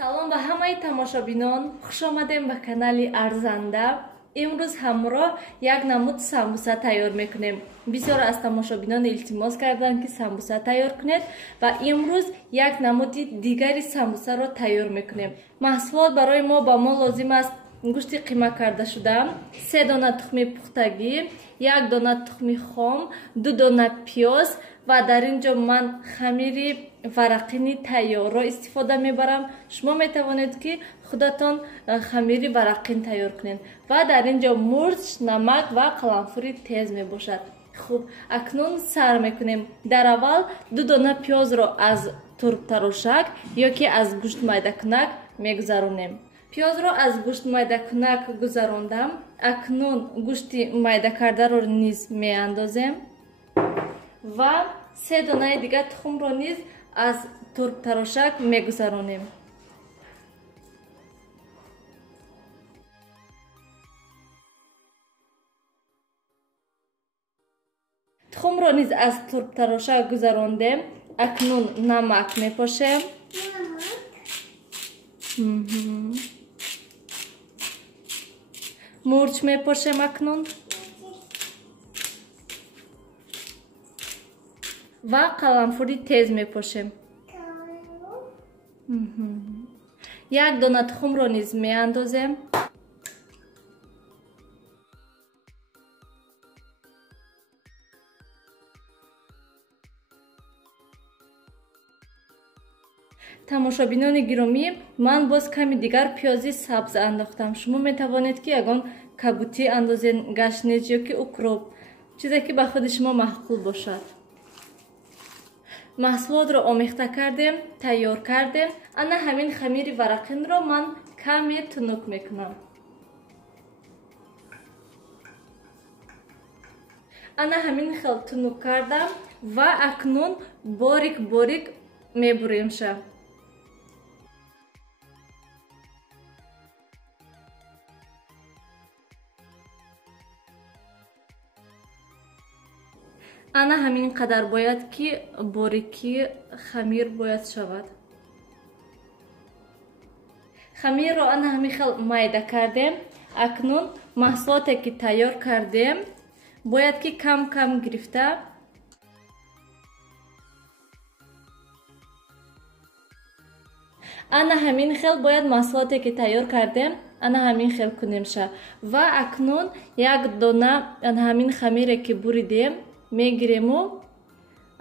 салом ба ҳамаи тамошобинон, хушомадем ба канали Арзанда. имрӯз ҳамроҳ як намуд самбуса тайёр мекунем. Бисёр аз тамошобинон илтимос карданд ки самбуса тайёр кунед ва имрӯз як намуди дигари самбусаро тайёр мекунем. маҳсулот барои мо ба мо лозим аст: гӯшти қима кардашуда, 3 дона тухми пухтагӣ, 1 дона тухми хом, 2 дона пиёз ва дар ин ҷо ман хамири варақини тайёрро истифода мебарам. шумо метавонед ки худатон хамири варақин тайёр кунед. ва дар ин ҷо мурч, намак ва қаламфури тез мебошад. хуб, акнун сар мекунем. дар аввал 2 дона пиёзро аз турбтарошак ё ки аз гӯшт майдакунак мегузаронем. пиёзро аз гӯшт майдакунак гузарондам. акнун гӯшти майдакардаро низ меандозем ва 3 донаи дига тухмро низ аз турбтарошак мегузаронем. тухмро низ аз турбтарошак гузарондем. акнун намак мепошем. мурч мепошем. акнун ва қаламфури тез мепошем. 1 дона тухмро низ меандозем. тамошобинони гиромӣ, ман боз ками дигар пиёзи сабз андохтам. шумо метавонед ки ягон кабутӣ андозен, гашнеж ё ки укроп, чизе ки ба худи шумо маъқул бошад. маҳсулотро омехта кардем, тайёр кардем. ана ҳамин хамири варақинро ман каме тунук мекунам. ана ҳамин хел тунук кардам ва акнун борик борик мебуремша. ана ҳамин қадар бояд ки борикӣ хамир бояд шавад. хамирро ана ҳамин хел майда кардем. акнун маҳсулоте ки тайёр кардем бояд ки кам кам гирифта ана ҳамин хел бояд маҳсулоте ки тайёр кардем ана ҳамин хел кунемша. ва акнун 1 дона ана ҳамин хамире ки буридем мегирему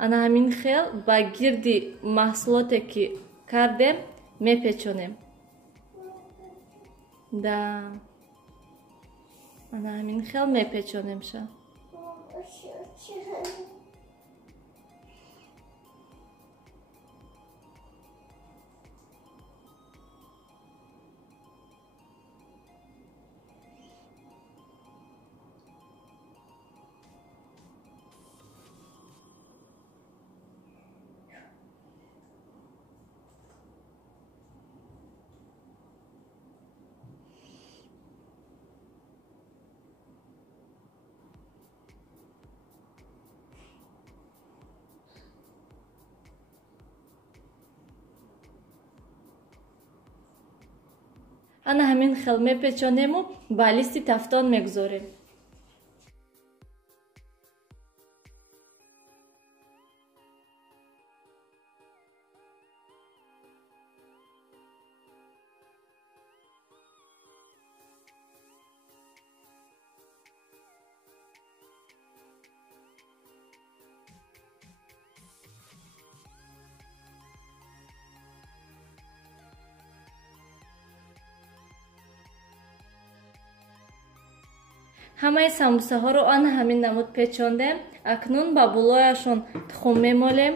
ана ҳамин хел ба гирди маҳсулоте ки кардем мепечонем. да ана ҳамин хел мепечонемша. ана ҳамин хел мепечонему ба листи тафтон мегузорем. ҳамаи самбусаҳоро ана ҳамин намуд печондем. акнун ба булояшон тухм мемолем.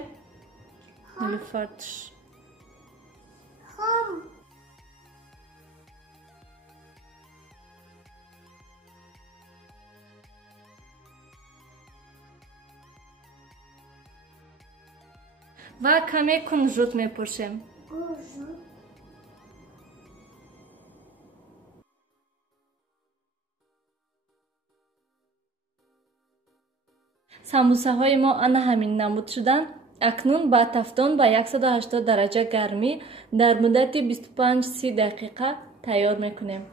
ва каме кунжут мепошем. самбусаҳои мо ана ҳамин намуд шуданд. акнун ба тафтон ба 180 дараҷа гармӣ дар муддати 25-30 дақиқа тайёр мекунем.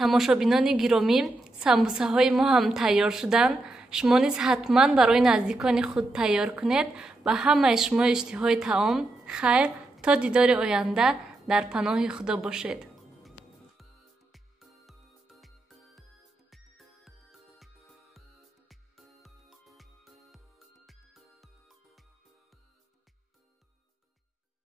тамошобинони гиромӣ, самбусаҳои мо ҳам тайёр шуданд. шумо низ ҳатман барои наздикони худ тайёр кунед. ба ҳамаи шумо иштиҳои таом хайр. то дидори оянда дар паноҳи худо бошед.